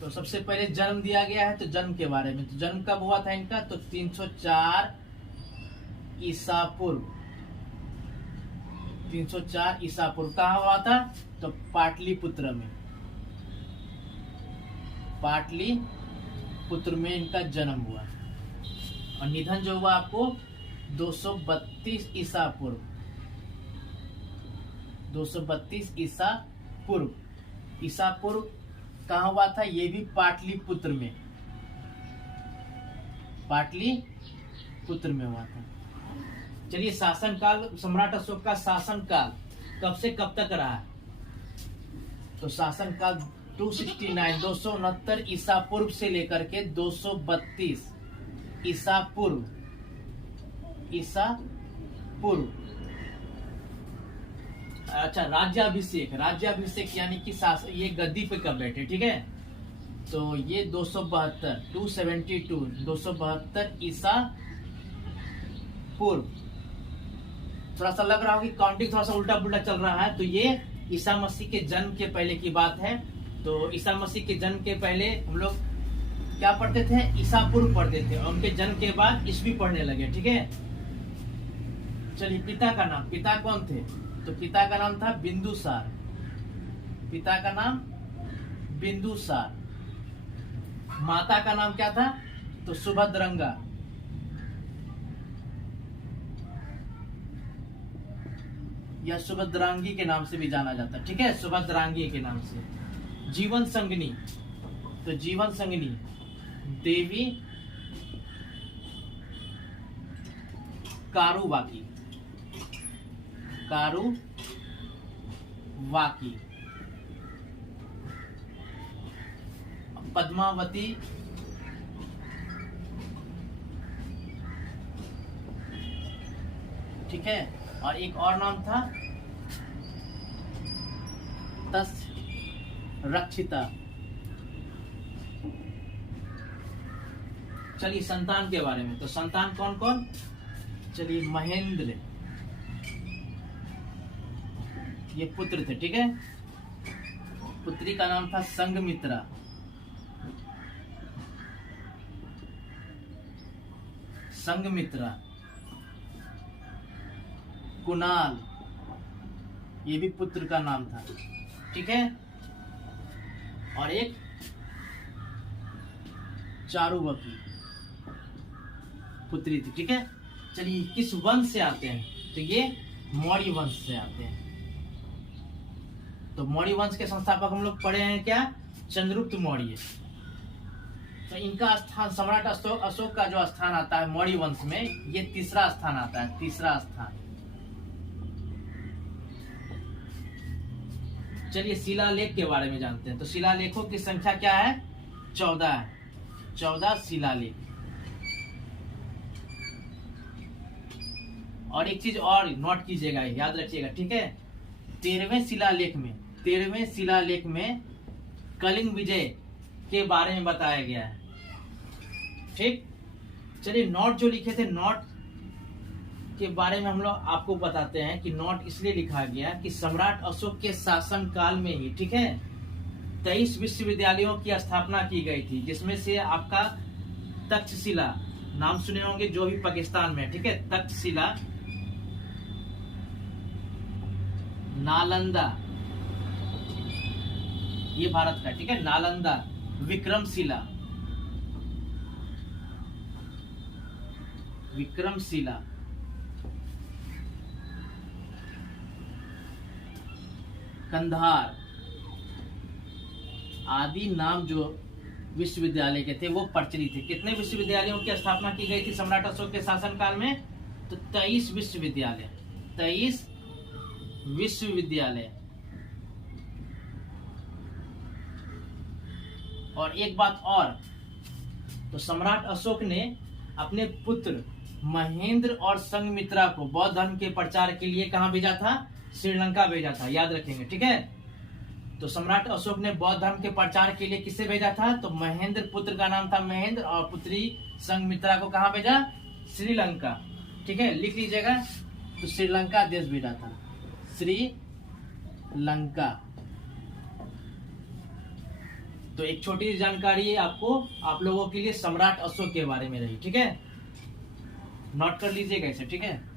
तो सबसे पहले जन्म दिया गया है, तो जन्म के बारे में, तो जन्म कब हुआ था इनका, तो 304 ईसा पूर्व। 304 ईसा पूर्व कहाँ हुआ था, तो पाटलिपुत्र में। पाटलिपुत्र में इनका जन्म हुआ। और निधन जो हुआ आपको 232 ईसा पूर्व। 232 ईसा पूर्व। ईसा पूर्व कहाँ हुआ था, ये भी पाटलिपुत्र में। पाटलिपुत्र में हुआ था। चलिए शासन काल, सम्राट अशोक का शासन काल कब से कब तक रहा है, तो शासन काल 269 ईसा पूर्व से लेकर के 232 ईसा पूर्व। ईसा पूर्व। अच्छा, राज्याभिषेक। राज्याभिषेक यानी कि ये गद्दी पे कब बैठे, ठीक है, तो ये 272 ईसा पूर्व। थोड़ा सा लग रहा हो कि काउंटिंग थोड़ा सा उल्टा पुल्टा चल रहा है, तो ये ईसा मसीह के जन्म के पहले की बात है। तो ईसा मसीह के जन्म के पहले हम लोग क्या पढ़ते थे, ईसा पूर्व पढ़ते थे, और उनके जन्म के बाद ईस्वी पढ़ने लगे, ठीक है। चलिए पिता का नाम, पिता कौन थे, तो पिता का नाम था बिंदुसार। पिता का नाम बिंदुसार। माता का नाम क्या था, तो सुभद्रंगा। या सुभद्रांगी के नाम से भी जाना जाता है, ठीक है, सुभद्रांगी के नाम से। जीवन संगनी, तो जीवन संगनी देवी कारुवाकी। कारुवाकी। पद्मावती ठीक है, और एक और नाम था तस् रक्षिता। चलिए संतान के बारे में, तो संतान कौन कौन, चलिए महेंद्र, ये पुत्र थे, ठीक है। पुत्री का नाम था संघमित्रा। संघमित्रा। कुणाल, ये भी पुत्र का नाम था, ठीक है। और एक चारुवकी पुत्री थी, ठीक है। चलिए किस वंश से आते हैं, तो ये मौर्य वंश से आते हैं। तो मौर्य वंश के संस्थापक हम लोग पढ़े हैं क्या, चंद्रगुप्त मौर्य। तो इनका स्थान, सम्राट अशोक का जो स्थान आता है मौर्य वंश में, ये तीसरा स्थान आता है, तीसरा स्थान। चलिए शिलालेख के बारे में जानते हैं, तो शिलालेखों की संख्या क्या है, 14 है। 14 शिलालेख। और एक चीज और नोट कीजिएगा, याद रखिएगा, ठीक है। 13वें शिलालेख में कलिंग विजय के बारे में बताया गया है, ठीक। चलिए नोट जो लिखे थे, नोट के बारे में हम लोग आपको बताते हैं कि नोट इसलिए लिखा गया कि सम्राट अशोक के शासन काल में ही, ठीक है, 23 विश्वविद्यालयों की स्थापना की गई थी, जिसमें से आपका तक्षशिला नाम सुने होंगे, जो भी पाकिस्तान में, ठीक है, तक्षशिला, नालंदा, ये भारत का, ठीक है, नालंदा, विक्रमशिला, कंधार आदि नाम जो विश्वविद्यालय के थे वो प्रचलित थे। कितने विश्वविद्यालयों की स्थापना की गई थी सम्राट अशोक के शासनकाल में, तो 23 विश्वविद्यालय। 23 विश्वविद्यालय। और एक बात और, तो सम्राट अशोक ने अपने पुत्र महेंद्र और संघमित्रा को बौद्ध धर्म के प्रचार के लिए कहां भेजा था, श्रीलंका भेजा था, याद रखेंगे, ठीक है। तो सम्राट अशोक ने बौद्ध धर्म के प्रचार के लिए किसे भेजा था, तो महेंद्र, पुत्र का नाम था महेंद्र, और पुत्री संघमित्रा को कहां भेजा, श्रीलंका, ठीक है, लिख लीजिएगा। तो श्रीलंका देश भेजा था, श्रीलंका। तो एक छोटी जानकारी है आपको, आप लोगों के लिए सम्राट अशोक के बारे में रही, ठीक है, नोट कर लीजिएगा इसे, ठीक है।